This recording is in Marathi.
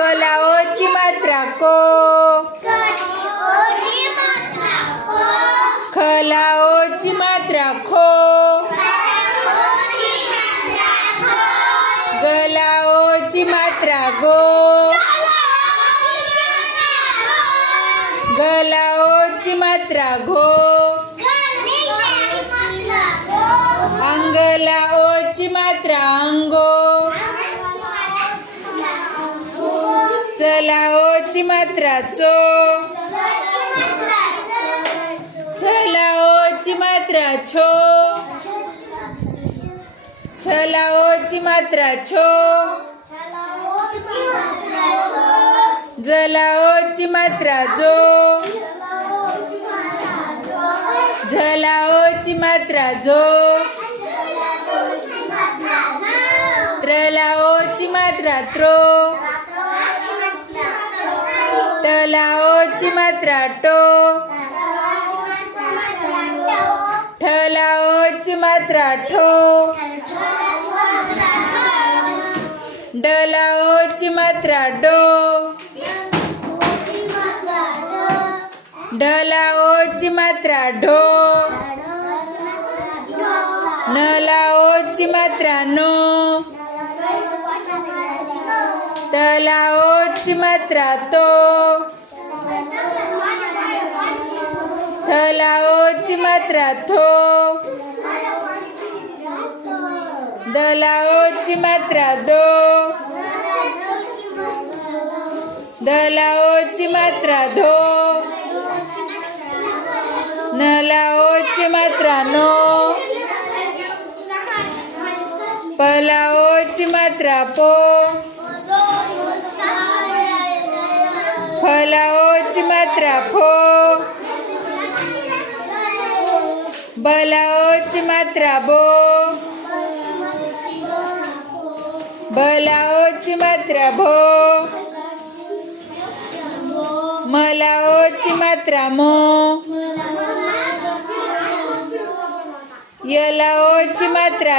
कलाओची मात्रा को, खलाओची मात्रा खो, गलाओची मात्रा गो, गलाओची मात्रा घो, अंगलाओची मात्रा अंगो, चलाओची मात्रा चो, छलाओची मात्रा छो, छलाओची मात्रा छो, जलाओची मात्रा जो, झलाओची मात्रा जो, त्रलाओची मात्रा त्रो, टलाओची मात्रा टो, ठलाओची मात्रा ठो, डलाओची मात्रा डो, ढलाओची मात्रा ढो, नलाओची मात्रा नो, तलाओची मात्रा तो, थलाओची मात्रा थो, दलाओची मात्रा दो, दलाओची मात्रा धो, नलाओची मात्रा नो, पलाओची मात्रा पो, फलाओची मात्रा फो, बलाओची मात्रा बो, बलाओची मात्रा भो, मलाओची मात्रा मो, यलाओची मात्रा